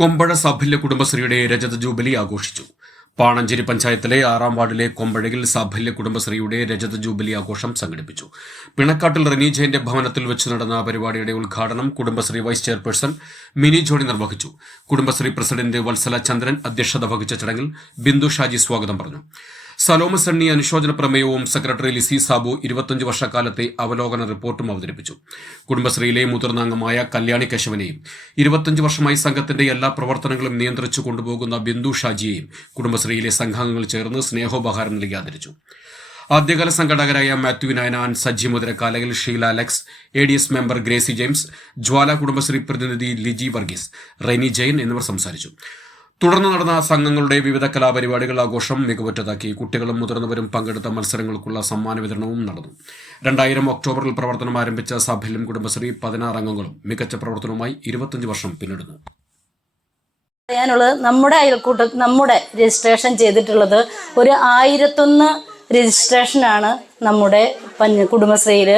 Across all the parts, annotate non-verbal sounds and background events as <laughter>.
കൊമ്പഴ സാഫല്യ കുടുംബശ്രീയുടെ രജത ജൂബിലി ആഘോഷിച്ചു. പാണഞ്ചേരി പഞ്ചായത്തിലെ ആറാം വാർഡിലെ കൊമ്പഴയിൽ സാഫല്യ കുടുംബശ്രീയുടെ രജത ജൂബിലി ആഘോഷം സംഘടിപ്പിച്ചു. പിണക്കാട്ടിൽ റനീജയന്റെ ഭവനത്തിൽ വെച്ച് നടന്ന പരിപാടിയുടെ ഉദ്ഘാടനം കുടുംബശ്രീ വൈസ് ചെയർപേഴ്സൺ മിനി ജോണി നിർവഹിച്ചു. കുടുംബശ്രീ പ്രസിഡന്റ് വത്സല ചന്ദ്രൻ അധ്യക്ഷത വഹിച്ച ചടങ്ങിൽ ബിന്ദു ഷാജി സ്വാഗതം പറഞ്ഞു. സലോമ സണ്ണി അനുശോചന പ്രമേയവും സെക്രട്ടറി ലിസി സാബു ഇരുപത്തഞ്ച് വർഷക്കാലത്തെ അവലോകന റിപ്പോർട്ടും അവതരിപ്പിച്ചു. കുടുംബശ്രീയിലെ മുതിർന്ന അംഗമായ കല്യാണി കശവനെയും ഇരുപത്തഞ്ച് വർഷമായി സംഘത്തിന്റെ എല്ലാ പ്രവർത്തനങ്ങളും നിയന്ത്രിച്ചു കൊണ്ടുപോകുന്ന ബിന്ദു ഷാജിയെയും കുടുംബശ്രീയിലെ സംഘാംഗങ്ങൾ ചേർന്ന് സ്നേഹോപഹാരം നൽകി ആദരിച്ചു. ആദ്യകാല സംഘടകരായ Mathew Nainan Saji Muthirakkalakal Sheela Alex A D S member Gracy James Jwala Kudumbashree പ്രതിനിധി ലിജി വർഗീസ് റെനി ജെയിൻ എന്നിവർ സംസാരിച്ചു. തുടർന്ന് നടന്ന സംഘങ്ങളുടെ വിവിധ കലാപരിപാടികൾ ആഘോഷം മികവുറ്റതാക്കി. കുട്ടികളും മുതിർന്നവരും പങ്കെടുത്ത മത്സരങ്ങൾക്കുള്ള സമ്മാന വിതരണവും നടന്നു. രണ്ടായിരം ഒക്ടോബറിൽ പ്രവർത്തനം ആരംഭിച്ച സഭയിലും കുടുംബശ്രീ പതിനാറ് അംഗങ്ങളും മികച്ച പ്രവർത്തനവുമായി ഇരുപത്തഞ്ച് വർഷം പിന്നിടുന്നു. പറയാനുള്ളത് നമ്മുടെ അയൽക്കൂട്ട നമ്മുടെ രജിസ്ട്രേഷൻ ചെയ്തിട്ടുള്ളത് ഒരു ആയിരത്തൊന്ന് രജിസ്ട്രേഷനാണ് നമ്മുടെ കുടുംബശ്രീയിൽ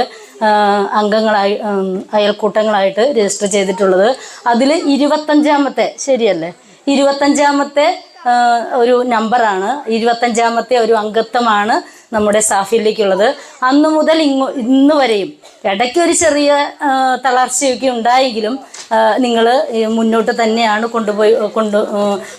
അംഗങ്ങളായി അയൽക്കൂട്ടങ്ങളായിട്ട് രജിസ്റ്റർ ചെയ്തിട്ടുള്ളത്. അതിൽ ഇരുപത്തഞ്ചാമത്തെ ശരിയല്ലേ? ഇരുപത്തഞ്ചാമത്തെ ഒരു നമ്പറാണ്. ഇരുപത്തഞ്ചാമത്തെ ഒരു അംഗത്വമാണ് നമ്മുടെ സാഫിലേക്കുള്ളത് അന്നു മുതൽ ഇങ്ങ് ഇന്ന് വരെയും ഇടയ്ക്ക് ഒരു ചെറിയ തളർച്ചയൊക്കെ ഉണ്ടായെങ്കിലും നിങ്ങൾ മുന്നോട്ട് തന്നെയാണ് കൊണ്ടുപോയി കൊണ്ട്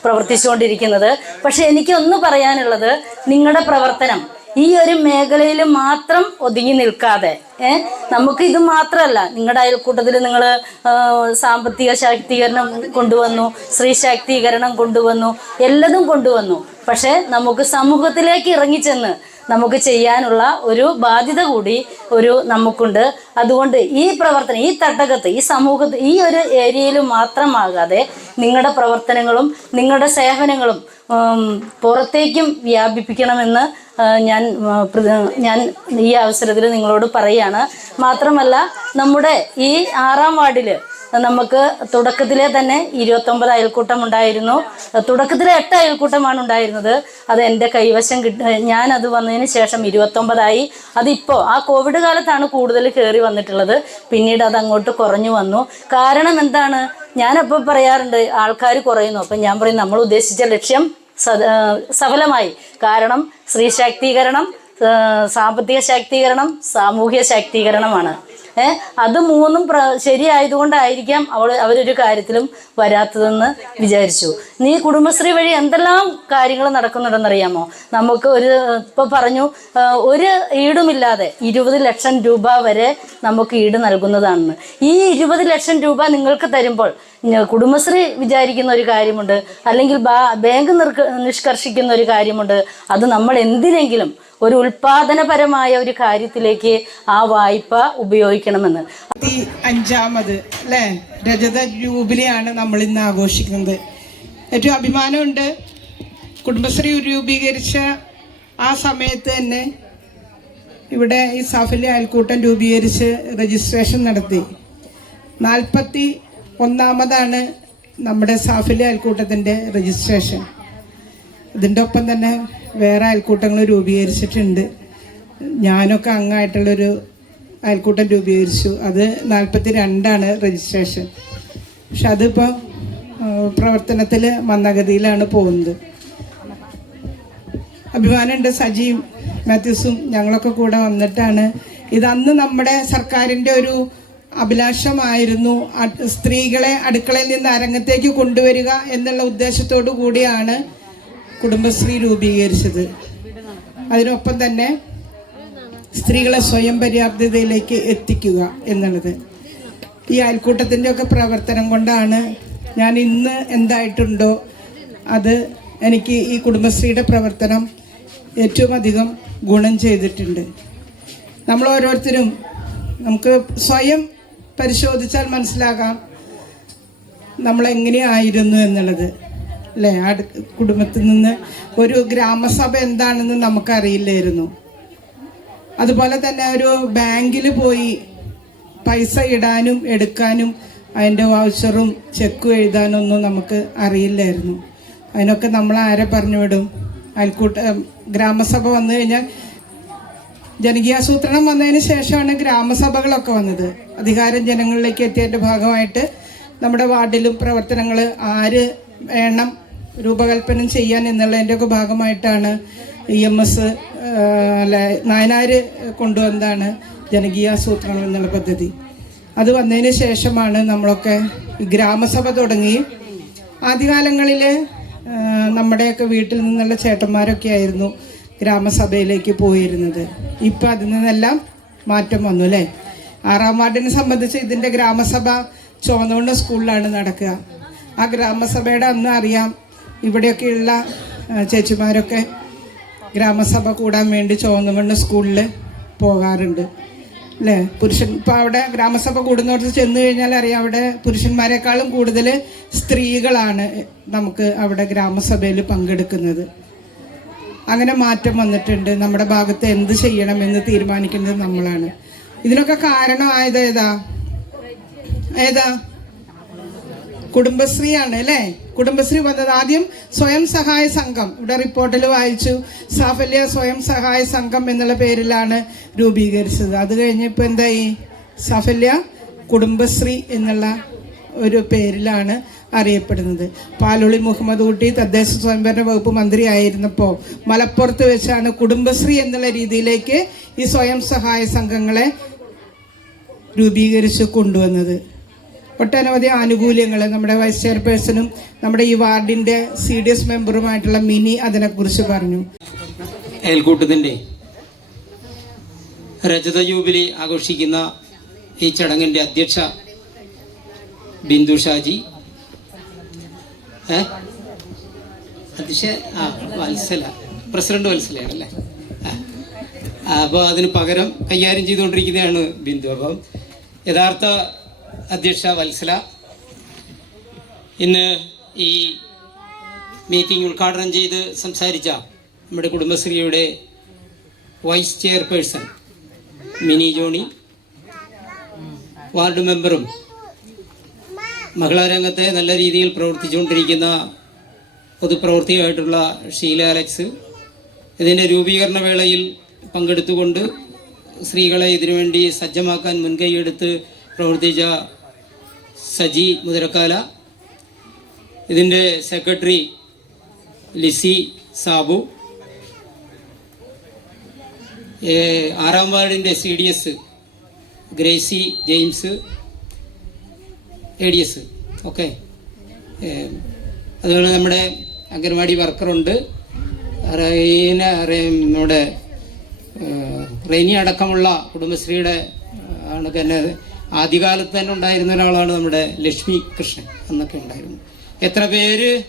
പ്രവർത്തിച്ചുകൊണ്ടിരിക്കുന്നത്. പക്ഷേ എനിക്കൊന്ന് പറയാനുള്ളത് നിങ്ങളുടെ പ്രവർത്തനം ഈ ഒരു മേഖലയിൽ മാത്രം ഒതുങ്ങി നിൽക്കാതെ ഏ? നമുക്ക് ഇത് മാത്രമല്ല. നിങ്ങളുടെ അയൽക്കൂട്ടത്തിൽ നിങ്ങൾ സാമ്പത്തിക ശാക്തീകരണം കൊണ്ടുവന്നു സ്ത്രീ ശാക്തീകരണം കൊണ്ടുവന്നു എല്ലതും കൊണ്ടുവന്നു. പക്ഷേ നമുക്ക് സമൂഹത്തിലേക്ക് ഇറങ്ങിച്ചെന്ന് നമുക്ക് ചെയ്യാനുള്ള ഒരു ബാധ്യത കൂടി ഒരു നമുക്കുണ്ട്. അതുകൊണ്ട് ഈ പ്രവർത്തനം ഈ തട്ടകത്ത് ഈ സമൂഹത്ത് ഈ ഒരു ഏരിയയിൽ മാത്രമാകാതെ നിങ്ങളുടെ പ്രവർത്തനങ്ങളും നിങ്ങളുടെ സേവനങ്ങളും പുറത്തേക്കും വ്യാപിപ്പിക്കണമെന്ന് ഞാൻ ഞാൻ ഈ അവസരത്തിൽ നിങ്ങളോട് പറയുകയാണ് മാത്രമല്ല നമ്മുടെ ഈ ആറാം വാർഡിൽ നമുക്ക് തുടക്കത്തിലെ തന്നെ ഇരുപത്തൊമ്പത് അയൽക്കൂട്ടം ഉണ്ടായിരുന്നു തുടക്കത്തിലെ എട്ട് അയൽക്കൂട്ടമാണ് ഉണ്ടായിരുന്നത്. അത് എന്റെ കൈവശം കിട്ട ഞാനത് വന്നതിന് ശേഷം ഇരുപത്തൊമ്പതായി. അതിപ്പോൾ ആ കോവിഡ് കാലത്താണ് കൂടുതൽ കയറി വന്നിട്ടുള്ളത്. പിന്നീട് അത് അങ്ങോട്ട് കുറഞ്ഞു വന്നു. കാരണം എന്താണ്? ഞാനപ്പോൾ പറയാറുണ്ട് ആൾക്കാർ കുറയുന്നു. അപ്പം ഞാൻ പറയും നമ്മൾ ഉദ്ദേശിച്ച ലക്ഷ്യം സഫലമായി. കാരണം സ്ത്രീ ശാക്തീകരണം സാമ്പത്തിക ശാക്തീകരണം സാമൂഹ്യ ശാക്തീകരണമാണ്. ഏ? അത് മൂന്നും പ്ര ശരിയായതുകൊണ്ടായിരിക്കാം അവൾ അവരൊരു കാര്യത്തിലും വരാത്തതെന്ന് വിചാരിച്ചു. നീ കുടുംബശ്രീ വഴി എന്തെല്ലാം കാര്യങ്ങൾ നടക്കുന്നുണ്ടെന്നറിയാമോ? നമുക്ക് ഒരു ഇപ്പോൾ പറഞ്ഞു ഒരു ഈടുമില്ലാതെ ഇരുപത് ലക്ഷം രൂപ വരെ നമുക്ക് ഈട് നൽകുന്നതാണെന്ന്. ഈ ഇരുപത് ലക്ഷം രൂപ നിങ്ങൾക്ക് തരുമ്പോൾ കുടുംബശ്രീ വിചാരിക്കുന്ന ഒരു കാര്യമുണ്ട് അല്ലെങ്കിൽ ബാങ്ക് നിഷ്കർഷിക്കുന്ന ഒരു കാര്യമുണ്ട് അത് നമ്മൾ എന്തിനെങ്കിലും ഒരു ഉൽപാദനപരമായ ഒരു കാര്യത്തിലേക്ക് ആ വായ്പ ഉപയോഗിക്കണമെന്ന്. അഞ്ചാമത് അല്ലേ? രജത ജൂബിലിയാണ് നമ്മൾ ഇന്ന് ആഘോഷിക്കുന്നത്. ഏറ്റവും അഭിമാനമുണ്ട് കുടുംബശ്രീ രൂപീകരിച്ച ആ സമയത്ത് തന്നെ ഇവിടെ ഈ സാഫല്യ അയൽക്കൂട്ടം രൂപീകരിച്ച് രജിസ്ട്രേഷൻ നടത്തി. നാൽപ്പത്തി ഒന്നാമതാണ് നമ്മുടെ സാഫല്യ അയൽക്കൂട്ടത്തിന്റെ രജിസ്ട്രേഷൻ. ഇതിന്റെ ഒപ്പം തന്നെ വേറെ അയൽക്കൂട്ടങ്ങൾ രൂപീകരിച്ചിട്ടുണ്ട്. ഞാനൊക്കെ അംഗമായിട്ടുള്ളൊരു അയൽക്കൂട്ടം രൂപീകരിച്ചു. അത് നാൽപ്പത്തി രണ്ടാണ് രജിസ്ട്രേഷൻ പക്ഷെ അതിപ്പോൾ പ്രവർത്തനത്തിൽ മന്ദഗതിയിലാണ് പോകുന്നത്. അഭിമാനമുണ്ട് സജിയും മാത്യൂസും ഞങ്ങളൊക്കെ കൂടെ വന്നിട്ടാണ്. ഇതന്ന് നമ്മുടെ സർക്കാരിന്റെ ഒരു അഭിലാഷമായിരുന്നു സ്ത്രീകളെ അടുക്കളയിൽ നിന്ന് അരങ്ങത്തേക്ക് കൊണ്ടുവരിക എന്നുള്ള ഉദ്ദേശത്തോടു കൂടിയാണ് കുടുംബശ്രീ രൂപീകരിച്ചത്. അതിനൊപ്പം തന്നെ സ്ത്രീകളെ സ്വയം പര്യാപ്തതയിലേക്ക് എത്തിക്കുക എന്നുള്ളത്. ഈ അയൽക്കൂട്ടത്തിന്റെ ഒക്കെ പ്രവർത്തനം കൊണ്ടാണ് ഞാൻ ഇന്ന് എന്തായിട്ടുണ്ടോ അത് എനിക്ക് ഈ കുടുംബശ്രീയുടെ പ്രവർത്തനം ഏറ്റവും അധികം ഗുണം ചെയ്തിട്ടുണ്ട്. നമ്മൾ ഓരോരുത്തരും നമുക്ക് സ്വയം പരിശോധിച്ചാൽ മനസ്സിലാകാം നമ്മളെങ്ങനെയായിരുന്നു എന്നുള്ളത്. അല്ലേ അടു കുടുംബത്തിൽ നിന്ന് ഒരു ഗ്രാമസഭ എന്താണെന്ന് നമുക്കറിയില്ലായിരുന്നു. അതുപോലെ തന്നെ ഒരു ബാങ്കിൽ പോയി പൈസ ഇടാനും എടുക്കാനും അതിന്റെ വൗച്ചറും ചെക്കും എഴുതാനൊന്നും നമുക്ക് അറിയില്ലായിരുന്നു. അതിനൊക്കെ നമ്മൾ ആരെ പറഞ്ഞു വിടും അയൽക്കൂട്ട ഗ്രാമസഭ വന്നു കഴിഞ്ഞാൽ ജനകീയാസൂത്രണം വന്നതിന് ശേഷമാണ് ഗ്രാമസഭകളൊക്കെ വന്നത്. അധികാരം ജനങ്ങളിലേക്ക് എത്തിയതിന്റെ ഭാഗമായിട്ട് നമ്മുടെ വാർഡിലും പ്രവർത്തനങ്ങൾ ആര് വേണം രൂപകൽപ്പന ചെയ്യാൻ എന്നുള്ളതിന്റെയൊക്കെ ഭാഗമായിട്ടാണ് ഇ എം എസ് അല്ലെ നായനാർ കൊണ്ടുവന്നതാണ് ജനകീയാസൂത്രണം എന്നുള്ള പദ്ധതി. അത് വന്നതിന് ശേഷമാണ് നമ്മളൊക്കെ ഗ്രാമസഭ തുടങ്ങി. ആദ്യകാലങ്ങളിൽ നമ്മുടെയൊക്കെ വീട്ടിൽ നിന്നുള്ള ചേട്ടന്മാരൊക്കെ ആയിരുന്നു ഗ്രാമസഭയിലേക്ക് പോയിരുന്നത്. ഇപ്പം അതിൽ നിന്നെല്ലാം മാറ്റം വന്നു അല്ലേ? ആറാം വാർഡിനെ സംബന്ധിച്ച് ഇതിന്റെ ഗ്രാമസഭ ചുവന്നുകൊണ്ട് സ്കൂളിലാണ് നടക്കുക. ആ ഗ്രാമസഭയുടെ അന്ന് അറിയാം ഇവിടെയൊക്കെയുള്ള ചേച്ചിമാരൊക്കെ ഗ്രാമസഭ കൂടാൻ വേണ്ടി ചുവന്നുകൊണ്ട് സ്കൂളിൽ പോകാറുണ്ട്. അല്ലേ? പുരുഷൻ ഇപ്പം അവിടെ ഗ്രാമസഭ കൂടുന്നിടത്ത് ചെന്ന് കഴിഞ്ഞാൽ അറിയാം അവിടെ പുരുഷന്മാരെക്കാളും കൂടുതൽ സ്ത്രീകളാണ് നമുക്ക് അവിടെ ഗ്രാമസഭയിൽ പങ്കെടുക്കുന്നത്. അങ്ങനെ മാറ്റം വന്നിട്ടുണ്ട്. നമ്മുടെ ഭാഗത്ത് എന്ത് ചെയ്യണം എന്ന് തീരുമാനിക്കുന്നത് നമ്മളാണ്. ഇതിനൊക്കെ കാരണമായത് ഏതാ? ഏതാ? കുടുംബശ്രീയാണ് അല്ലേ? കുടുംബശ്രീ വന്നത് ആദ്യം സ്വയം സഹായ സംഘം. ഇവിടെ റിപ്പോർട്ടിൽ വായിച്ചു സാഫല്യ സ്വയം സഹായ സംഘം എന്നുള്ള പേരിലാണ് രൂപീകരിച്ചത്. അത് കഴിഞ്ഞ് ഇപ്പൊ എന്തായി? സാഫല്യ കുടുംബശ്രീ എന്നുള്ള ഒരു പേരിലാണ് അറിയപ്പെടുന്നത്. പാലോളി മുഹമ്മദ് കുട്ടി തദ്ദേശ സ്വയംഭരണ വകുപ്പ് മന്ത്രി ആയിരുന്നപ്പോൾ മലപ്പുറത്ത് വെച്ചാണ് കുടുംബശ്രീ എന്നുള്ള രീതിയിലേക്ക് ഈ സ്വയം സഹായ സംഘങ്ങളെ രൂപീകരിച്ച് കൊണ്ടുവന്നത്. ഒട്ടനവധി ആനുകൂല്യങ്ങൾ നമ്മുടെ വൈസ് ചെയർപേഴ്സണും നമ്മുടെ ഈ വാർഡിന്റെ സി ഡി എസ് മെമ്പറുമായിട്ടുള്ള മിനി അതിനെക്കുറിച്ച് പറഞ്ഞു. അയൽക്കൂട്ടത്തിന്റെ രജത ജൂബിലി ആഘോഷിക്കുന്ന ഈ ചടങ്ങിന്റെ അധ്യക്ഷ ബിന്ദു ഷാജി. അധ്യക്ഷ ആ വത്സല. പ്രസിഡന്റ് വത്സലയാണ് അല്ലേ അപ്പോൾ അതിന് പകരം കൈകാര്യം ചെയ്തുകൊണ്ടിരിക്കുന്നതാണ് ബിന്ദു. അപ്പം യഥാർത്ഥ അധ്യക്ഷ വത്സല. ഇന്ന് ഈ മീറ്റിംഗ് ഉദ്ഘാടനം ചെയ്ത് സംസാരിച്ച നമ്മുടെ കുടുംബശ്രീയുടെ vice chairperson Mini Johny ward മെമ്പറും മഹിളാരംഗത്തെ നല്ല രീതിയിൽ പ്രവർത്തിച്ചുകൊണ്ടിരിക്കുന്ന പൊതുപ്രവർത്തിയായിട്ടുള്ള ഷീല അലക്സ്. ഇതിന്റെ രൂപീകരണ വേളയിൽ പങ്കെടുത്തുകൊണ്ട് സ്ത്രീകളെ ഇതിനുവേണ്ടി സജ്ജമാക്കാൻ മുൻകൈയെടുത്ത് പ്രവർത്തിച്ച സജി മുതിരക്കാല ഇതിന്റെ സെക്രട്ടറി ലിസി സാബു ആറാം വാർഡിന്റെ C D S Gracy James A D S. Okay. അതുപോലെ നമ്മുടെ അംഗൻവാടി വർക്കറുണ്ട്. റെയ്ന നമ്മുടെ റെയ്നി അടക്കമുള്ള കുടുംബശ്രീയുടെ ആണ് തന്നെ ആദ്യകാലത്ത് തന്നെ ഉണ്ടായിരുന്ന ഒരാളാണ് നമ്മുടെ ലക്ഷ്മി കൃഷ്ണൻ എന്നൊക്കെ ഉണ്ടായിരുന്നു. എത്ര പേര്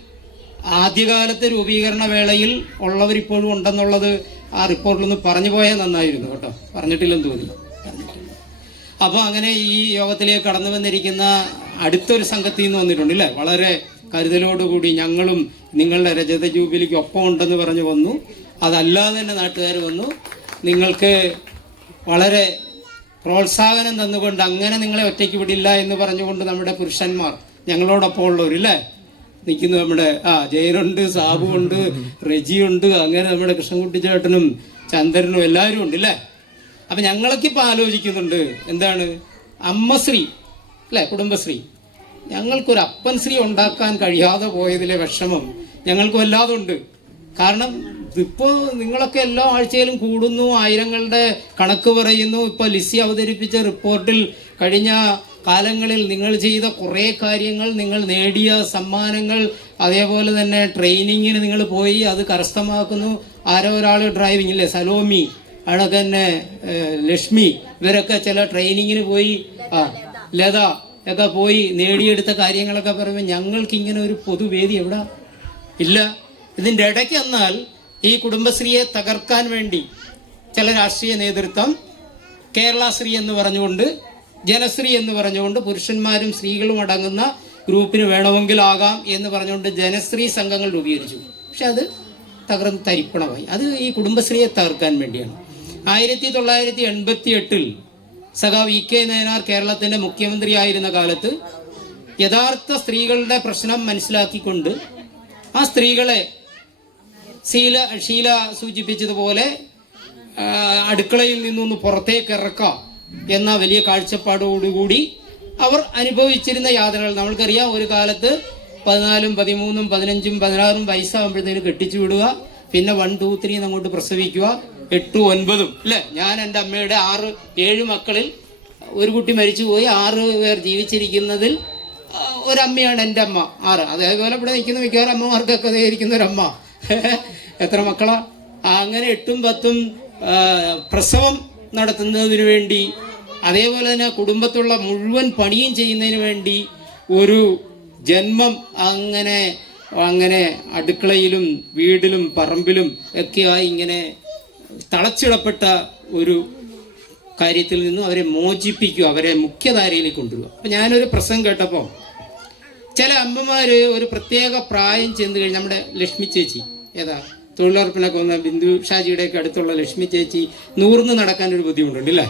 ആദ്യകാലത്തെ രൂപീകരണ വേളയിൽ ഉള്ളവരിപ്പോഴും ഉണ്ടെന്നുള്ളത് ആ റിപ്പോർട്ടിലൊന്ന് പറഞ്ഞു പോയാൽ നന്നായിരുന്നു കേട്ടോ. പറഞ്ഞിട്ടില്ലെന്ന് തോന്നി. അപ്പോൾ അങ്ങനെ ഈ യോഗത്തിലേക്ക് കടന്നു വന്നിരിക്കുന്ന അടുത്തൊരു സംഘത്തിൽ നിന്ന് വന്നിട്ടുണ്ട് അല്ലേ? വളരെ കരുതലോടുകൂടി ഞങ്ങളും നിങ്ങളുടെ രജത ജൂബിലിക്ക് ഒപ്പം ഉണ്ടെന്ന് പറഞ്ഞു വന്നു. അതല്ലാതെ തന്നെ നാട്ടുകാർ വന്നു. നിങ്ങൾക്ക് വളരെ പ്രോത്സാഹനം തന്നുകൊണ്ട് അങ്ങനെ നിങ്ങളെ ഒറ്റയ്ക്ക് വിടില്ല എന്ന് പറഞ്ഞുകൊണ്ട് നമ്മുടെ പുരുഷന്മാർ ഞങ്ങളോടൊപ്പം ഉള്ളവർ അല്ലേ നിൽക്കുന്നു നമ്മുടെ ആ ജയനുണ്ട് സാബുണ്ട് റെജിയുണ്ട് അങ്ങനെ നമ്മുടെ കൃഷ്ണൻകുട്ടി ചേട്ടനും ചന്ദ്രനും എല്ലാവരും ഉണ്ട് അല്ലേ അപ്പൊ ഞങ്ങളൊക്കെ ഇപ്പൊ ആലോചിക്കുന്നുണ്ട് എന്താണ്? അമ്മശ്രീ അല്ലേ കുടുംബശ്രീ ഞങ്ങൾക്കൊരു അപ്പൻ ശ്രീ ഉണ്ടാക്കാൻ കഴിയാതെ പോയതിലെ വിഷമം ഞങ്ങൾക്ക് വല്ലാതെ ഉണ്ട്. കാരണം ഇപ്പോ നിങ്ങളൊക്കെ എല്ലാ ആഴ്ചയിലും കൂടുന്നു ആയിരങ്ങളുടെ കണക്ക് പറയുന്നു. ഇപ്പൊ ലിസി അവതരിപ്പിച്ച റിപ്പോർട്ടിൽ കഴിഞ്ഞ കാലങ്ങളിൽ നിങ്ങൾ ചെയ്ത കുറേ കാര്യങ്ങൾ നിങ്ങൾ നേടിയ സമ്മാനങ്ങൾ അതേപോലെ തന്നെ ട്രെയിനിങ്ങിന് നിങ്ങൾ പോയി അത് കരസ്ഥമാക്കുന്നു. ആരോ ഒരാൾ ഡ്രൈവിംഗ് ഇല്ലേ? സലോമി അവിടെ തന്നെ ലക്ഷ്മി ഇവരൊക്കെ ചില ട്രെയിനിങ്ങിന് പോയി ആ ലത ഒക്കെ പോയി നേടിയെടുത്ത കാര്യങ്ങളൊക്കെ പറയുമ്പോൾ ഞങ്ങൾക്ക് ഇങ്ങനെ ഒരു പൊതുവേദി എവിടെ? ഇല്ല. ഇതിന്റെ ഇടയ്ക്ക് എന്നാൽ ഈ കുടുംബശ്രീയെ തകർക്കാൻ വേണ്ടി ചില രാഷ്ട്രീയ നേതൃത്വം കേരള ശ്രീ എന്ന് പറഞ്ഞുകൊണ്ട് ജനശ്രീ എന്ന് പറഞ്ഞുകൊണ്ട് പുരുഷന്മാരും സ്ത്രീകളും അടങ്ങുന്ന ഗ്രൂപ്പിന് വേണമെങ്കിൽ ആകാം എന്ന് പറഞ്ഞുകൊണ്ട് ജനശ്രീ സംഘങ്ങൾ രൂപീകരിച്ചു. പക്ഷെ അത് തകർന്ന് തരിപ്പണമായി. അത് ഈ കുടുംബശ്രീയെ തകർക്കാൻ വേണ്ടിയാണ്. ആയിരത്തി തൊള്ളായിരത്തി എൺപത്തി എട്ടിൽ സഖാവ് ഇ കെ നയനാർ കേരളത്തിന്റെ മുഖ്യമന്ത്രിയായിരുന്ന കാലത്ത് യഥാർത്ഥ സ്ത്രീകളുടെ പ്രശ്നം മനസ്സിലാക്കിക്കൊണ്ട് ആ സ്ത്രീകളെ ശീല ശീല സൂചിപ്പിച്ചതുപോലെ അടുക്കളയിൽ നിന്നൊന്ന് പുറത്തേക്ക് ഇറക്കാം എന്ന വലിയ കാഴ്ചപ്പാടോടുകൂടി അവർ അനുഭവിച്ചിരുന്ന യാതനകൾ നമ്മൾക്കറിയാം ഒരു കാലത്ത് പതിനാലും പതിമൂന്നും പതിനഞ്ചും പതിനാറും വയസ്സാകുമ്പോഴത്തേന് കെട്ടിച്ചു വിടുക പിന്നെ വൺ ടു ത്രീ അങ്ങോട്ട് പ്രസവിക്കുക എട്ട് ഒൻപതും അല്ലേ? ഞാൻ എന്റെ അമ്മയുടെ ആറ് ഏഴ് മക്കളിൽ ഒരു കുട്ടി മരിച്ചുപോയി ആറ് പേർ ജീവിച്ചിരിക്കുന്നതിൽ ഒരമ്മയാണ് എന്റെ അമ്മ ആറ്. അതേപോലെ ഇവിടെ നിൽക്കുന്ന മിക്കവാറും അമ്മമാർക്കൊക്കെ ഇരിക്കുന്ന ഒരമ്മ. <laughs> എത്ര മക്കളാ? അങ്ങനെ എട്ടും പത്തും പ്രസവം നടത്തുന്നതിന് വേണ്ടി അതേപോലെ തന്നെ കുടുംബത്തുള്ള മുഴുവൻ പണിയും ചെയ്യുന്നതിന് വേണ്ടി ഒരു ജന്മം അങ്ങനെ അങ്ങനെ അടുക്കളയിലും വീടിലും പറമ്പിലും ഒക്കെയായി ഇങ്ങനെ തളച്ചിടപ്പെട്ട ഒരു കാര്യത്തിൽ നിന്നും അവരെ മോചിപ്പിക്കുക അവരെ മുഖ്യധാരയിലേക്ക് കൊണ്ടുവരിക. അപ്പം ഞാനൊരു പ്രസംഗം കേട്ടപ്പോൾ ചില അമ്മമാർ ഒരു പ്രത്യേക പ്രായം ചെന്ന് കഴിഞ്ഞ് നമ്മുടെ ലക്ഷ്മി ചേച്ചി ഏതാ തൊഴിലുറപ്പിനൊക്കെ വന്ന ബിന്ദു ഷാജിയുടെയൊക്കെ അടുത്തുള്ള ലക്ഷ്മി ചേച്ചി നൂർന്ന് നടക്കാൻ ഒരു ബുദ്ധിമുട്ടുണ്ട് അല്ലേ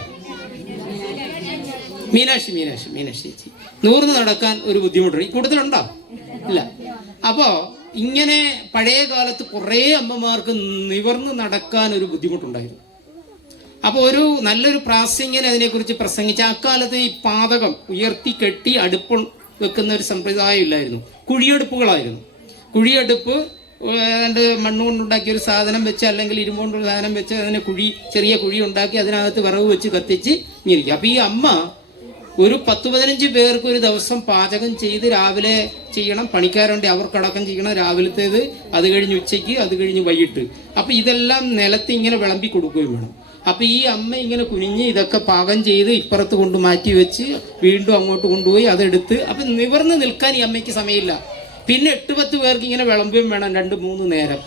മീനാക്ഷി മീനാക്ഷി മീനാക്ഷി ചേച്ചി. നൂർന്ന് നടക്കാൻ ഒരു ബുദ്ധിമുട്ടുണ്ട്. ഈ കൂട്ടത്തിലുണ്ടോ? ഇല്ല. അപ്പോ ഇങ്ങനെ പഴയ കാലത്ത് കുറേ അമ്മമാർക്ക് നിവർന്ന് നടക്കാൻ ഒരു ബുദ്ധിമുട്ടുണ്ടായിരുന്നു. അപ്പോൾ ഒരു നല്ലൊരു പ്രാസംഗികൻ അതിനെക്കുറിച്ച് പ്രസംഗിച്ച അക്കാലത്ത് ഈ പാതകം ഉയർത്തി കെട്ടി അടുപ്പ് വെക്കുന്ന ഒരു സമ്പ്രദായം ഇല്ലായിരുന്നു. കുഴിയെടുപ്പുകളായിരുന്നു. കുഴിയെടുപ്പ് ഏതാണ്ട് മണ്ണ് കൊണ്ടുണ്ടാക്കിയ ഒരു സാധനം വെച്ച് അല്ലെങ്കിൽ ഇരുമ്പ് കൊണ്ടൊരു സാധനം വെച്ച് അതിനെ കുഴി ചെറിയ കുഴി ഉണ്ടാക്കി അതിനകത്ത് വിറവ് വെച്ച് കത്തിച്ച് ഇരിക്കും അപ്പോൾ ഈ അമ്മ ഒരു പത്ത് പതിനഞ്ച് പേർക്ക് ഒരു ദിവസം പാചകം ചെയ്ത് രാവിലെ ചെയ്യണം പണിക്കാരുണ്ട് അവർക്കടക്കം ചെയ്യണം രാവിലത്തേത് അത് കഴിഞ്ഞ് ഉച്ചയ്ക്ക് അത് കഴിഞ്ഞ് വൈകിട്ട്. അപ്പൊ ഇതെല്ലാം നിലത്ത് ഇങ്ങനെ വിളമ്പി കൊടുക്കുകയും വേണം. അപ്പൊ ഈ അമ്മ ഇങ്ങനെ കുനിഞ്ഞ് ഇതൊക്കെ പാകം ചെയ്ത് ഇപ്പുറത്ത് കൊണ്ട് മാറ്റി വെച്ച് വീണ്ടും അങ്ങോട്ട് കൊണ്ടുപോയി അതെടുത്ത് അപ്പൊ നിവർന്ന് നിൽക്കാൻ ഈ അമ്മയ്ക്ക് സമയമില്ല. പിന്നെ എട്ട് പത്ത് പേർക്ക് ഇങ്ങനെ വിളമ്പിയും വേണം രണ്ട് മൂന്ന് നേരം.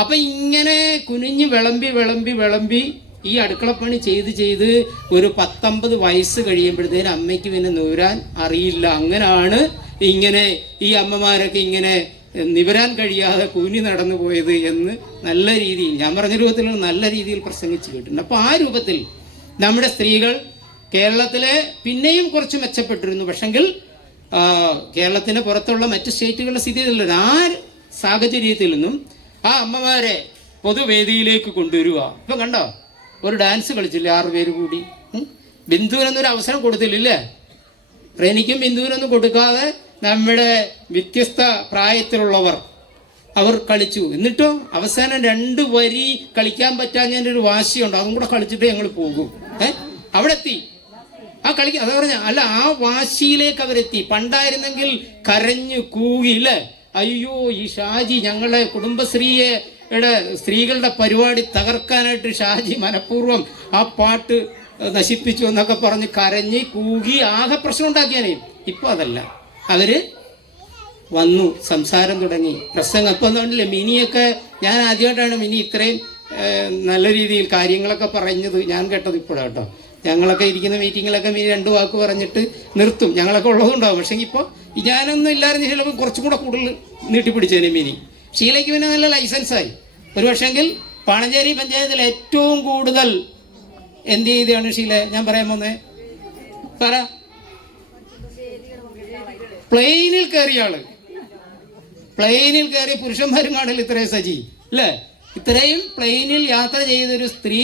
അപ്പൊ ഇങ്ങനെ കുനിഞ്ഞ് വിളമ്പി വിളമ്പി വിളമ്പി ഈ അടുക്കളപ്പണി ചെയ്ത് ചെയ്ത് ഒരു പത്തൊമ്പത് വയസ്സ് കഴിയുമ്പോഴത്തേന് അമ്മയ്ക്ക് പിന്നെ നൂരാൻ അറിയില്ല. അങ്ങനാണ് ഇങ്ങനെ ഈ അമ്മമാരൊക്കെ ഇങ്ങനെ നിവരാൻ കഴിയാതെ കുനി നടന്നു പോയത് എന്ന് നല്ല രീതിയിൽ ഞാൻ പറഞ്ഞ രൂപത്തിൽ നല്ല രീതിയിൽ പ്രസംഗിച്ചു കേട്ടിട്ടുണ്ട്. അപ്പോൾ ആ രൂപത്തിൽ നമ്മുടെ സ്ത്രീകൾ കേരളത്തിലെ പിന്നെയും കുറച്ച് മെച്ചപ്പെട്ടിരുന്നു. പക്ഷെങ്കിൽ കേരളത്തിന് പുറത്തുള്ള മറ്റ് സ്റ്റേറ്റുകളുടെ സ്ഥിതി ഇതല്ല. ആ സാഹചര്യത്തിൽ നിന്നും ആ അമ്മമാരെ പൊതുവേദിയിലേക്ക് കൊണ്ടുവരിക ഇപ്പം കണ്ടോ? ഒരു ഡാൻസ് കളിച്ചില്ലേ ആറു പേര് കൂടി? ബിന്ദുവിനൊന്നൊരു അവസരം കൊടുത്തില്ലേ റെനിക്കും ബിന്ദുവിനൊന്നും കൊടുക്കാതെ നമ്മുടെ വ്യത്യസ്ത പ്രായത്തിലുള്ളവർ അവർ കളിച്ചു. എന്നിട്ടോ അവസാനം രണ്ട് വരി കളിക്കാൻ പറ്റാഞ്ഞതിന്റെ ഒരു വാശിയുണ്ട്. അതും കൂടെ കളിച്ചിട്ട് ഞങ്ങൾ പോകും. ഏഹ് അവിടെ എത്തി ആ കളിക്ക് അതാ പറഞ്ഞ അല്ല ആ വാശിയിലേക്ക് അവരെത്തി. പണ്ടായിരുന്നെങ്കിൽ കരഞ്ഞു കൂകി അല്ലേ അയ്യോ ഈ ഷാജി ഞങ്ങളെ കുടുംബശ്രീയെ സ്ത്രീകളുടെ പരിപാടി തകർക്കാനായിട്ട് ഷാജി മനഃപൂർവം ആ പാട്ട് നശിപ്പിച്ചു എന്നൊക്കെ പറഞ്ഞ് കരഞ്ഞ് കൂകി ആകെ പ്രശ്നം ഉണ്ടാക്കിയാനേ ഇപ്പൊ അതല്ല. അവർ വന്നു സംസാരം തുടങ്ങി. പ്രസംഗം ഇപ്പൊ എന്താണല്ലേ മിനിയൊക്കെ ഞാൻ ആദ്യമായിട്ടാണ് മിനി ഇത്രയും നല്ല രീതിയിൽ കാര്യങ്ങളൊക്കെ പറഞ്ഞത്. ഞാൻ കേട്ടത് ഇപ്പോഴാണ് കേട്ടോ. ഞങ്ങളൊക്കെ ഇരിക്കുന്ന മീറ്റിങ്ങിലൊക്കെ മീൻ രണ്ട് വാക്ക് പറഞ്ഞിട്ട് നിർത്തും. ഞങ്ങളൊക്കെ ഉള്ളതുണ്ടാവും പക്ഷേ ഇപ്പോൾ ഞാനൊന്നും ഇല്ലായിരുന്നു ചിലപ്പോൾ കുറച്ചും കൂടെ കൂടുതൽ നീട്ടിപ്പിടിച്ചേനെ മീനി. ഷീലയ്ക്ക് പിന്നെ നല്ല ലൈസൻസായി ഒരു പക്ഷേങ്കിൽ പാണഞ്ചേരി പഞ്ചായത്തിൽ ഏറ്റവും കൂടുതൽ എന്ത് ചെയ്താണ് ഷീല? ഞാൻ പറയാൻ പോന്നേ. പറ. പ്ലെയിനിൽ കയറിയ പ്ലെയിനിൽ കയറി പുരുഷന്മാരും കാണില്ല ഇത്രയും സജി. അല്ലേ? ഇത്രയും പ്ലെയിനിൽ യാത്ര ചെയ്തൊരു സ്ത്രീ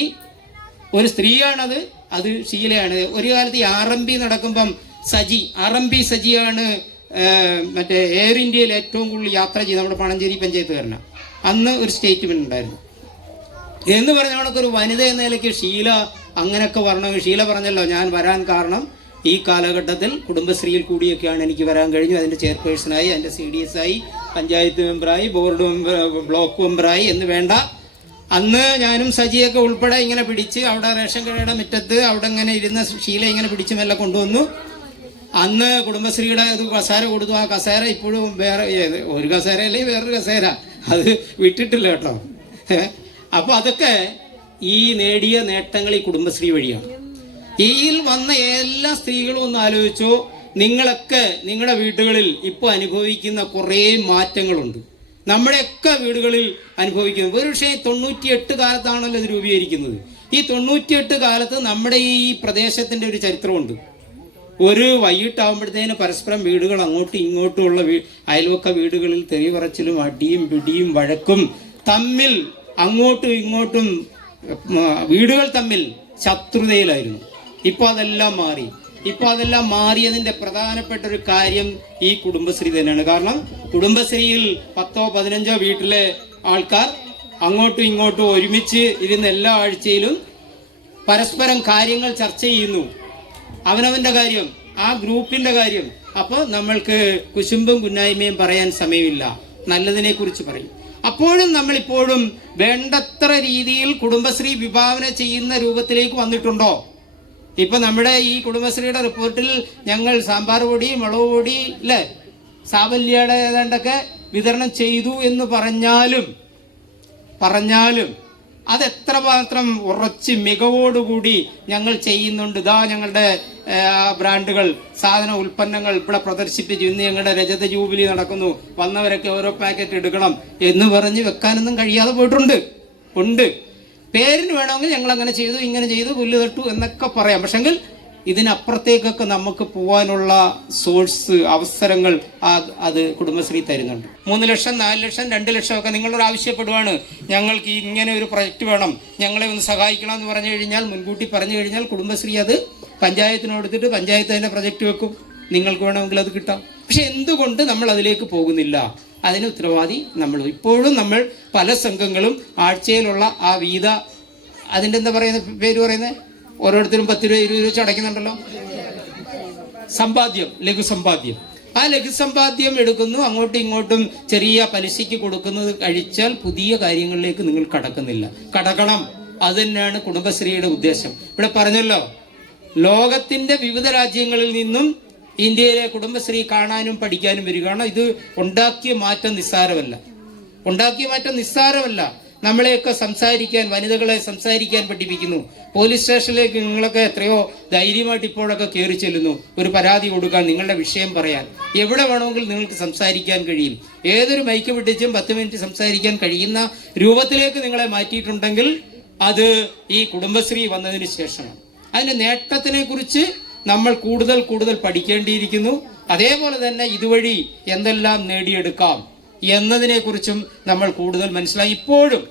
ഒരു സ്ത്രീയാണത്. അത് ശീലയാണ്. ഒരു കാലത്ത് ഈ ആർ എം ബി നടക്കുമ്പം സജി ആർ എം ബി സജിയാണ് മറ്റേ എയർ ഇന്ത്യയിൽ ഏറ്റവും കൂടുതൽ യാത്ര ചെയ്ത് നമ്മുടെ പണഞ്ചേരി പഞ്ചായത്തുകാരനാണ് അന്ന് ഒരു സ്റ്റേറ്റ്മെന്റ് ഉണ്ടായിരുന്നു. എന്ന് പറഞ്ഞ കണക്കൊരു വനിത എന്ന നിലയ്ക്ക് ഷീല അങ്ങനെയൊക്കെ പറഞ്ഞു ഷീല പറഞ്ഞല്ലോ ഞാൻ വരാൻ കാരണം ഈ കാലഘട്ടത്തിൽ കുടുംബശ്രീയിൽ കൂടിയൊക്കെയാണ് എനിക്ക് വരാൻ കഴിഞ്ഞു അതിന്റെ ചെയർപേഴ്സണായി അതിന്റെ സി ഡി എസ് ആയി പഞ്ചായത്ത് മെമ്പറായി ബോർഡ് മെമ്പർ ബ്ലോക്ക് മെമ്പറായി എന്ന് വേണ്ട അന്ന് ഞാനും സജിയൊക്കെ ഉൾപ്പെടെ ഇങ്ങനെ പിടിച്ച് അവിടെ റേഷൻ കടയുടെ മുറ്റത്ത് അവിടെ ഇങ്ങനെ ഇരുന്ന ശീല ഇങ്ങനെ പിടിച്ച് മെല്ലെ കൊണ്ടുവന്നു. അന്ന് കുടുംബശ്രീയുടെ ഇത് കസേര കൊടുത്തു. ആ കസേര ഇപ്പോഴും വേറെ ഒരു കസേര അല്ലെങ്കിൽ വേറൊരു കസേര. അത് വിട്ടിട്ടില്ല കേട്ടോ. അപ്പോൾ അപ്പൊ അതൊക്കെ ഈ നേടിയ നേട്ടങ്ങൾ ഈ കുടുംബശ്രീ വഴിയാണ്. ഈയിൽ വന്ന എല്ലാ സ്ത്രീകളും ഒന്ന് ആലോചിച്ചോ നിങ്ങളൊക്കെ നിങ്ങളുടെ വീടുകളിൽ ഇപ്പോൾ അനുഭവിക്കുന്ന കുറേ മാറ്റങ്ങളുണ്ട്. നമ്മുടെയൊക്കെ വീടുകളിൽ അനുഭവിക്കുന്നത് ഒരു പക്ഷേ തൊണ്ണൂറ്റിയെട്ട് കാലത്താണല്ലോ ഇത് രൂപീകരിക്കുന്നത്. ഈ തൊണ്ണൂറ്റിയെട്ട് കാലത്ത് നമ്മുടെ ഈ പ്രദേശത്തിന്റെ ഒരു ചരിത്രമുണ്ട്. ഒരു വൈകിട്ടാവുമ്പോഴത്തേന് പരസ്പരം വീടുകൾ അങ്ങോട്ടും ഇങ്ങോട്ടും ഉള്ള വീ അയൽവക്ക വീടുകളിൽ തെറി പറച്ചിലും അടിയും പിടിയും വഴക്കും തമ്മിൽ അങ്ങോട്ടും ഇങ്ങോട്ടും വീടുകൾ തമ്മിൽ ശത്രുതയിലായിരുന്നു. ഇപ്പോൾ അതെല്ലാം മാറി. ഇപ്പൊ അതെല്ലാം മാറിയതിന്റെ പ്രധാനപ്പെട്ട ഒരു കാര്യം ഈ കുടുംബശ്രീ തന്നെയാണ്. കാരണം കുടുംബശ്രീയിൽ പത്തോ പതിനഞ്ചോ വീട്ടിലെ ആൾക്കാർ അങ്ങോട്ടും ഇങ്ങോട്ടും ഒരുമിച്ച് ഇരുന്ന് എല്ലാ ആഴ്ചയിലും പരസ്പരം കാര്യങ്ങൾ ചർച്ച ചെയ്യുന്നു. അവനവന്റെ കാര്യം ആ ഗ്രൂപ്പിന്റെ കാര്യം. അപ്പോൾ നമ്മൾക്ക് കുശുമ്പും കുന്നായ്മയും പറയാൻ സമയമില്ല. നല്ലതിനെ കുറിച്ച് പറയും. അപ്പോഴും നമ്മൾ ഇപ്പോഴും വേണ്ടത്ര രീതിയിൽ കുടുംബശ്രീ വിഭാവന ചെയ്യുന്ന രൂപത്തിലേക്ക് വന്നിട്ടുണ്ടോ? ഇപ്പൊ നമ്മുടെ ഈ കുടുംബശ്രീയുടെ റിപ്പോർട്ടിൽ ഞങ്ങൾ സാമ്പാർ പൊടി മുളക് പൊടി അല്ലേ സാവല്യയുടെ ഏതാണ്ടൊക്കെ വിതരണം ചെയ്തു എന്ന് പറഞ്ഞാലും പറഞ്ഞാലും അതെത്ര മാത്രം ഉറച്ച് മികവോടുകൂടി ഞങ്ങൾ ചെയ്യുന്നുണ്ട്. ഇതാ ഞങ്ങളുടെ ബ്രാൻഡുകൾ സാധന ഉൽപ്പന്നങ്ങൾ ഇവിടെ പ്രദർശിപ്പിച്ചു. ഇന്ന് ഞങ്ങളുടെ രജത ജൂബിലി നടക്കുന്നു. വന്നവരൊക്കെ ഓരോ പാക്കറ്റ് എടുക്കണം എന്ന് പറഞ്ഞ് വെക്കാനൊന്നും കഴിയാതെ പോയിട്ടുണ്ട്. ഉണ്ട്. പേരിന് വേണമെങ്കിൽ ഞങ്ങൾ അങ്ങനെ ചെയ്തു ഇങ്ങനെ ചെയ്തു പുല്ല് തട്ടു എന്നൊക്കെ പറയാം. പക്ഷെങ്കിൽ ഇതിനപ്പുറത്തേക്കൊക്കെ നമുക്ക് പോകാനുള്ള സോഴ്സ് അവസരങ്ങൾ അത് കുടുംബശ്രീ തരുന്നുണ്ട്. മൂന്ന് ലക്ഷം നാല് ലക്ഷം രണ്ട് ലക്ഷം ഒക്കെ നിങ്ങളോട് ആവശ്യപ്പെടുവാണ്. ഞങ്ങൾക്ക് ഇങ്ങനെ ഒരു പ്രൊജക്റ്റ് വേണം. ഞങ്ങളെ ഒന്ന് സഹായിക്കണം എന്ന് പറഞ്ഞു കഴിഞ്ഞാൽ മുൻകൂട്ടി പറഞ്ഞു കഴിഞ്ഞാൽ കുടുംബശ്രീ അത് പഞ്ചായത്തിന് കൊടുത്തിട്ട് പഞ്ചായത്ത് തന്നെ പ്രൊജക്റ്റ് വെക്കും. നിങ്ങൾക്ക് വേണമെങ്കിൽ അത് കിട്ടാം. പക്ഷെ എന്തുകൊണ്ട് നമ്മൾ അതിലേക്ക് പോകുന്നില്ല? അതിന് ഉത്തരവാദി നമ്മൾ ഇപ്പോഴും നമ്മൾ പല സംഘങ്ങളും ആഴ്ചയിലുള്ള ആ വീത അതിന്റെ എന്താ പറയുന്ന പേര് പറയുന്നത് ഓരോരുത്തരും പത്ത് രൂപ ഇരുപത് രൂപ അടയ്ക്കുന്നുണ്ടല്ലോ? സമ്പാദ്യം ലഘു സമ്പാദ്യം. ആ ലഘുസമ്പാദ്യം എടുക്കുന്നു അങ്ങോട്ടും ഇങ്ങോട്ടും ചെറിയ പലിശയ്ക്ക് കൊടുക്കുന്നത് കഴിച്ചാൽ പുതിയ കാര്യങ്ങളിലേക്ക് നിങ്ങൾ കടക്കുന്നില്ല. കടക്കണം അത് തന്നെയാണ് കുടുംബശ്രീയുടെ ഉദ്ദേശം. ഇവിടെ പറഞ്ഞല്ലോ ലോകത്തിന്റെ വിവിധ രാജ്യങ്ങളിൽ നിന്നും ഇന്ത്യയിലെ കുടുംബശ്രീ കാണാനും പഠിക്കാനും വരികയാണ് ഇത് ഉണ്ടാക്കിയ മാറ്റം നിസ്സാരമല്ല. ഉണ്ടാക്കിയ മാറ്റം നിസ്സാരമല്ല. നമ്മളെയൊക്കെ സംസാരിക്കാൻ വനിതകളെ സംസാരിക്കാൻ പഠിപ്പിക്കുന്നു. പോലീസ് സ്റ്റേഷനിലേക്ക് നിങ്ങളൊക്കെ എത്രയോ ധൈര്യമായിട്ട് ഇപ്പോഴൊക്കെ കയറി ചെല്ലുന്നു. ഒരു പരാതി കൊടുക്കാൻ നിങ്ങളുടെ വിഷയം പറയാൻ. എവിടെ വേണമെങ്കിലും നിങ്ങൾക്ക് സംസാരിക്കാൻ കഴിയും. ഏതൊരു മൈക്ക് പിടിച്ചും പത്ത് മിനിറ്റ് സംസാരിക്കാൻ കഴിയുന്ന രൂപത്തിലേക്ക് നിങ്ങളെ മാറ്റിയിട്ടുണ്ടെങ്കിൽ അത് ഈ കുടുംബശ്രീ വന്നതിന് ശേഷമാണ്. അതിന്റെ നേട്ടത്തിനെ കുറിച്ച് നമ്മൾ കൂടുതൽ കൂടുതൽ പഠിക്കേണ്ടിയിരിക്കുന്നു. അതേപോലെ തന്നെ ഇതുവഴി എന്തെല്ലാം നേടിയെടുക്കാം എന്നതിനെക്കുറിച്ചും നമ്മൾ കൂടുതൽ മനസ്സിലായി. ഇപ്പോഴും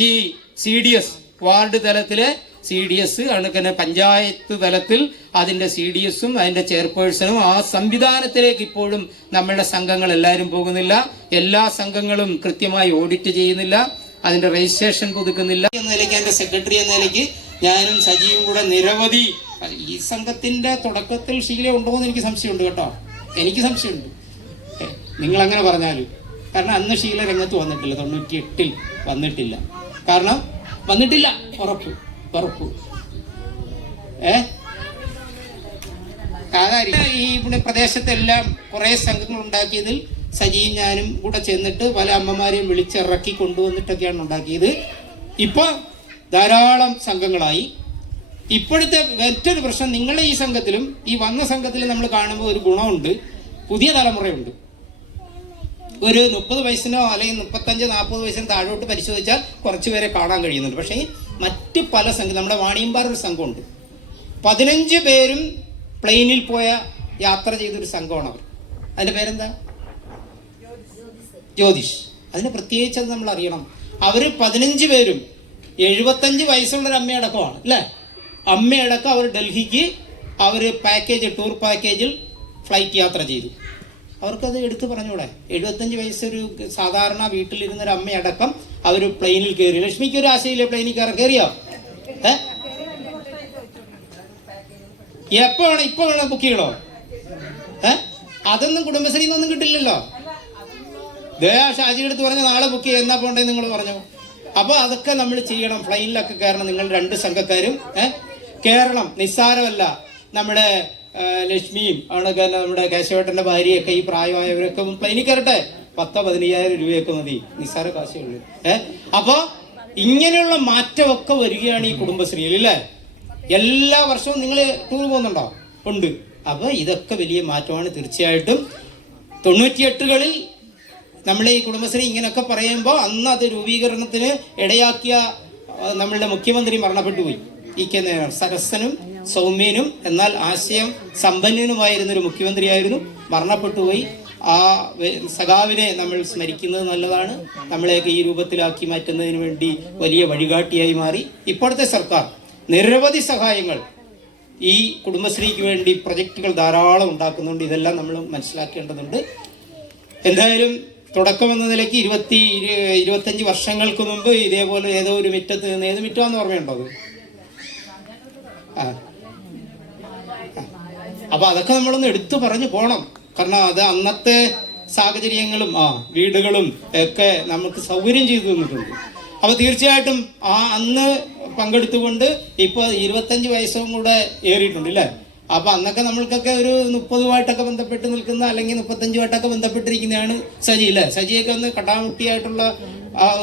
ഈ സി ഡി എസ് വാർഡ് തലത്തിലെ സി ഡി എസ് അണുക്കന്നെ പഞ്ചായത്ത് തലത്തിൽ അതിന്റെ സി ഡി എസും അതിന്റെ ചെയർപേഴ്സണും ആ സംവിധാനത്തിലേക്ക് ഇപ്പോഴും നമ്മളുടെ സംഘങ്ങൾ എല്ലാവരും പോകുന്നില്ല. എല്ലാ സംഘങ്ങളും കൃത്യമായി ഓഡിറ്റ് ചെയ്യുന്നില്ല. അതിന്റെ രജിസ്ട്രേഷൻ പുതുക്കുന്നില്ല. എന്ന നിലയ്ക്ക് എന്റെ സെക്രട്ടറി എന്ന നിലയ്ക്ക് ഞാനും സജീവും കൂടെ നിരവധി ഈ സംഘത്തിന്റെ തുടക്കത്തിൽ ശീല ഉണ്ടോ എന്ന് എനിക്ക് സംശയമുണ്ട് കേട്ടോ. എനിക്ക് സംശയമുണ്ട്. നിങ്ങൾ അങ്ങനെ പറഞ്ഞാലും. കാരണം അന്ന് ശീല രംഗത്ത് വന്നിട്ടില്ല. തൊണ്ണൂറ്റി എട്ടിൽ വന്നിട്ടില്ല. കാരണം വന്നിട്ടില്ല. ഉറപ്പ്. ഉറപ്പ്. ഏ? ഈ ഇവിടെ പ്രദേശത്തെല്ലാം കുറേ സംഘങ്ങൾ ഉണ്ടാക്കിയതിൽ സജിയും ഞാനും കൂടെ ചെന്നിട്ട് പല അമ്മമാരെയും വിളിച്ചിറക്കി കൊണ്ടുവന്നിട്ടൊക്കെയാണ് ഉണ്ടാക്കിയത്. ഇപ്പൊ ധാരാളം സംഘങ്ങളായി. ഇപ്പോഴത്തെ മറ്റൊരു പ്രശ്നം നിങ്ങളെ ഈ സംഘത്തിലും ഈ വന്ന സംഘത്തിലും നമ്മൾ കാണുമ്പോൾ ഒരു ഗുണമുണ്ട്. പുതിയ തലമുറയുണ്ട്. ഒരു മുപ്പത് വയസ്സിനോ അല്ലെങ്കിൽ മുപ്പത്തഞ്ച് നാൽപ്പത് വയസ്സിന് താഴോട്ട് പരിശോധിച്ചാൽ കുറച്ച് പേരെ കാണാൻ കഴിയുന്നുണ്ട്. പക്ഷേ മറ്റ് പല സംഘം നമ്മുടെ വാണിയമ്പാർ ഒരു സംഘമുണ്ട്. പതിനഞ്ച് പേരും പ്ലെയിനിൽ പോയ യാത്ര ചെയ്തൊരു സംഘമാണ് അവർ. അതിന്റെ പേരെന്താ? ജ്യോതിഷ്. അതിന് പ്രത്യേകിച്ച് അത് നമ്മൾ അറിയണം. അവർ പതിനഞ്ച് പേരും എഴുപത്തഞ്ച് വയസ്സുള്ള അമ്മയടക്കമാണ് അല്ലേ? അമ്മയടക്കം അവർ ഡൽഹിക്ക് അവർ പാക്കേജ് ടൂർ പാക്കേജിൽ ഫ്ലൈറ്റ് യാത്ര ചെയ്തു. അവർക്കത് എടുത്തു പറഞ്ഞൂടെ? എഴുപത്തഞ്ച് വയസ്സൊരു സാധാരണ വീട്ടിലിരുന്നൊരു അമ്മയടക്കം അവർ പ്ലെയിനിൽ കയറി. ലക്ഷ്മിക്ക് ഒരു ആശയില്ല പ്ലെയിനിൽ കയറി കയറിയോ? ഏ? എപ്പോ വേണം ഇപ്പൊ വേണം ബുക്ക് ചെയ്യണോ? ഏ? അതൊന്നും കുടുംബശ്രീയിൽ നിന്നൊന്നും കിട്ടില്ലല്ലോ. ദേ ഷാജി എടുത്ത് പറഞ്ഞ നാളെ ബുക്ക് എന്നാ പോണ്ടേ നിങ്ങൾ പറഞ്ഞു. അപ്പൊ അതൊക്കെ നമ്മൾ ചെയ്യണം. ഫ്ലൈനിലൊക്കെ കയറണം. നിങ്ങൾ രണ്ട് സംഘക്കാരും ഏഹ് കയറണം നിസ്സാരമല്ല. നമ്മുടെ ലക്ഷ്മിയും അവിടെ നമ്മുടെ കേശവേട്ടന്റെ ഭാര്യയൊക്കെ ഈ പ്രായമായവരൊക്കെ കയറട്ടെ പത്തോ പതിനയ്യായിരം രൂപയൊക്കെ മതി. നിസ്സാര കാശേ ഉള്ളൂ. ഏഹ് അപ്പൊ ഇങ്ങനെയുള്ള മാറ്റമൊക്കെ വരികയാണ് ഈ കുടുംബശ്രീയിൽ അല്ലേ എല്ലാ വർഷവും നിങ്ങൾ ടൂർ പോകുന്നുണ്ടോ? ഉണ്ട്. അപ്പൊ ഇതൊക്കെ വലിയ മാറ്റമാണ് തീർച്ചയായിട്ടും. തൊണ്ണൂറ്റിയെട്ടുകളിൽ നമ്മളെ ഈ കുടുംബശ്രീ ഇങ്ങനെയൊക്കെ പറയുമ്പോൾ അന്ന് അത് രൂപീകരണത്തിന് ഇടയാക്കിയ നമ്മളുടെ മുഖ്യമന്ത്രി മരണപ്പെട്ടു പോയി. ഇ കെ നായർ സരസനും സൗമ്യനും എന്നാൽ ആശയം സമ്പന്നനുമായിരുന്ന ഒരു മുഖ്യമന്ത്രിയായിരുന്നു. മരണപ്പെട്ടുപോയി. ആ സഖാവിനെ നമ്മൾ സ്മരിക്കുന്നത് നല്ലതാണ്. നമ്മളെയൊക്കെ ഈ രൂപത്തിലാക്കി മാറ്റുന്നതിന് വേണ്ടി വലിയ വഴികാട്ടിയായി മാറി. ഇപ്പോഴത്തെ സർക്കാർ നിരവധി സഹായങ്ങൾ ഈ കുടുംബശ്രീക്ക് വേണ്ടി പ്രൊജക്റ്റുകൾ ധാരാളം ഉണ്ടാക്കുന്നുണ്ട്. ഇതെല്ലാം നമ്മൾ മനസ്സിലാക്കേണ്ടതുണ്ട്. എന്തായാലും തുടക്കം എന്ന നിലയ്ക്ക് ഇരുപത്തി ഇരുപത്തഞ്ച് വർഷങ്ങൾക്ക് മുമ്പ് ഇതേപോലെ ഏതോ ഒരു മിറ്റത്ത് നിന്ന് ഏത് മിറ്റമാണെന്ന് ഓർമ്മയുണ്ടോ അത്? അപ്പൊ അതൊക്കെ നമ്മളൊന്ന് എടുത്തു പറഞ്ഞു പോണം. കാരണം അത് അന്നത്തെ സാഹചര്യങ്ങളും ആ വീടുകളും ഒക്കെ നമുക്ക് സൗകര്യം ചെയ്തു തന്നിട്ടുണ്ട്. അപ്പൊ തീർച്ചയായിട്ടും ആ അന്ന് പങ്കെടുത്തുകൊണ്ട് ഇപ്പൊ ഇരുപത്തഞ്ച് വയസ്സും കൂടെ ഏറിയിട്ടുണ്ട് അല്ലേ അപ്പൊ അന്നൊക്കെ നമ്മൾക്കൊക്കെ ഒരു മുപ്പതുമായിട്ടൊക്കെ ബന്ധപ്പെട്ട് നിൽക്കുന്ന അല്ലെങ്കിൽ മുപ്പത്തഞ്ചുമായിട്ടൊക്കെ ബന്ധപ്പെട്ടിരിക്കുന്നതാണ് സജി അല്ലേ സജിയൊക്കെ ഒന്ന് കടാമുട്ടിയായിട്ടുള്ള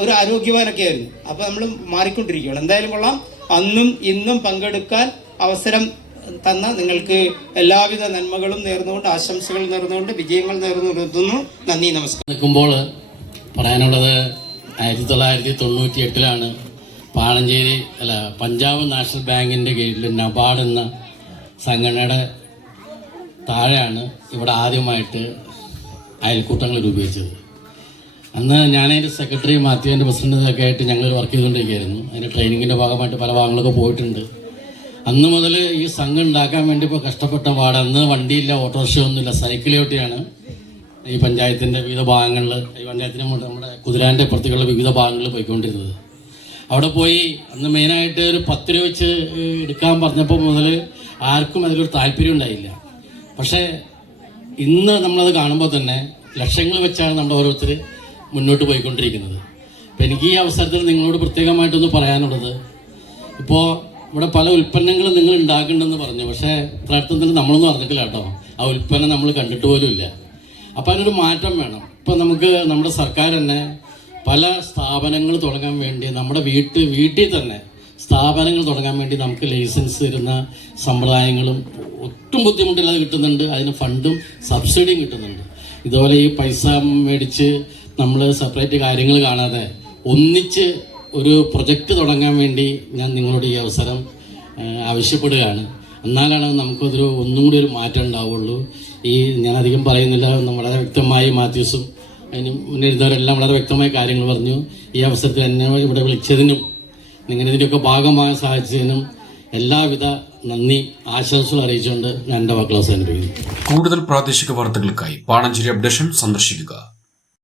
ഒരു ആരോഗ്യവാനൊക്കെ ആയിരുന്നു. അപ്പൊ നമ്മൾ മാറിക്കൊണ്ടിരിക്കുകയാണ്. എന്തായാലും കൊള്ളാം. അന്നും ഇന്നും പങ്കെടുക്കാൻ അവസരം തന്ന നിങ്ങൾക്ക് എല്ലാവിധ നന്മകളും നേർന്നുകൊണ്ട് ആശംസകൾ നേർന്നുകൊണ്ട് വിജയങ്ങൾ നേർന്നു നന്ദി നമസ്കാരം. നിൽക്കുമ്പോൾ പറയാനുള്ളത് ആയിരത്തി തൊള്ളായിരത്തി തൊണ്ണൂറ്റി എട്ടിലാണ് പാണഞ്ചേരി അല്ല പഞ്ചാബ് നാഷണൽ ബാങ്കിന്റെ കീഴിൽ നബാർഡ് എന്ന സംഘടനയുടെ താഴെയാണ് ഇവിടെ ആദ്യമായിട്ട് അയൽക്കൂട്ടങ്ങൾ രൂപീകരിച്ചത്. അന്ന് ഞാനതിന്റെ സെക്രട്ടറി മാത്യുവിന്റെ പ്രസിഡന്റൊക്കെ ആയിട്ട് ഞങ്ങൾ വർക്ക് ചെയ്തുകൊണ്ടിരിക്കുകയായിരുന്നു. അതിന്റെ ട്രെയിനിങ്ങിന്റെ ഭാഗമായിട്ട് പല ഭാഗങ്ങളൊക്കെ പോയിട്ടുണ്ട്. അന്ന് മുതൽ ഈ സംഘം ഉണ്ടാക്കാൻ വേണ്ടി ഇപ്പോൾ കഷ്ടപ്പെട്ട പാട്. അന്ന് വണ്ടിയില്ല ഓട്ടോറിക്ഷ ഒന്നുമില്ല സൈക്കിളിലോട്ടിയാണ് ഈ പഞ്ചായത്തിന്റെ വിവിധ ഭാഗങ്ങളിൽ ഈ പഞ്ചായത്തിന്റെ നമ്മുടെ കുതിരാന്റെ പുറത്തേക്കുള്ള വിവിധ ഭാഗങ്ങളിൽ പോയിക്കൊണ്ടിരുന്നത്. അവിടെ പോയി അന്ന് മെയിനായിട്ട് ഒരു പത്ത് രൂപ വെച്ച് എടുക്കാൻ പറഞ്ഞപ്പോൾ മുതൽ ആർക്കും അതിലൊരു താല്പര്യം ഉണ്ടായില്ല. പക്ഷേ ഇന്ന് നമ്മളത് കാണുമ്പോൾ തന്നെ ലക്ഷങ്ങൾ വെച്ചാണ് നമ്മൾ ഓരോരുത്തർ മുന്നോട്ട് പോയിക്കൊണ്ടിരിക്കുന്നത്. അപ്പം എനിക്ക് ഈ അവസരത്തിൽ നിങ്ങളോട് പ്രത്യേകമായിട്ടൊന്ന് പറയാനുള്ളത്. ഇപ്പോൾ ഇവിടെ പല ഉൽപ്പന്നങ്ങളും നിങ്ങൾ ഉണ്ടാക്കണ്ടെന്ന് പറഞ്ഞു. പക്ഷേ യഥാർത്ഥത്തിൽ നമ്മളൊന്നും അറിഞ്ഞിട്ടില്ല കേട്ടോ. ആ ഉൽപ്പന്നം നമ്മൾ കണ്ടിട്ട് പോലും ഇല്ല. അപ്പം അതിനൊരു മാറ്റം വേണം. ഇപ്പം നമുക്ക് നമ്മുടെ സർക്കാർ തന്നെ പല സ്ഥാപനങ്ങൾ തുടങ്ങാൻ വേണ്ടി നമ്മുടെ വീട്ട് വീട്ടിൽ തന്നെ സ്ഥാപനങ്ങൾ തുടങ്ങാൻ വേണ്ടി നമുക്ക് ലൈസൻസ് തരുന്ന സമ്പ്രദായങ്ങളും ഒട്ടും ബുദ്ധിമുട്ടില്ലാതെ കിട്ടുന്നുണ്ട്. അതിന് ഫണ്ടും സബ്സിഡിയും കിട്ടുന്നുണ്ട്. ഇതുപോലെ ഈ പൈസ മേടിച്ച് നമ്മൾ സെപ്പറേറ്റ് കാര്യങ്ങൾ കാണാതെ ഒന്നിച്ച് ഒരു പ്രൊജക്റ്റ് തുടങ്ങാൻ വേണ്ടി ഞാൻ നിങ്ങളോട് ഈ അവസരം ആവശ്യപ്പെടുകയാണ്. എന്നാലാണ് നമുക്കതൊരു ഒന്നും കൂടി ഒരു മാറ്റം ഉണ്ടാവുള്ളൂ. ഈ ഞാൻ അധികം പറയുന്നില്ല വളരെ വ്യക്തമായി മാത്യൂസും അതിന് മുന്നേ ഇരുന്നവരെല്ലാം വളരെ വ്യക്തമായ കാര്യങ്ങൾ പറഞ്ഞു. ഈ അവസരത്തിൽ എന്നെ ഇവിടെ വിളിച്ചതിനും നിങ്ങൾ ഭാഗമായ സാധിച്ചതിനും എല്ലാവിധ നന്ദി ആശംസകൾ അറിയിച്ചുകൊണ്ട് ഞാൻ എന്റെ വാക്കുകൾ അവസാനിപ്പിക്കുന്നു. കൂടുതൽ പ്രാദേശിക വാർത്തകൾക്കായി പാണഞ്ചേരി അപ്ഡേഷൻ സന്ദർശിക്കുക.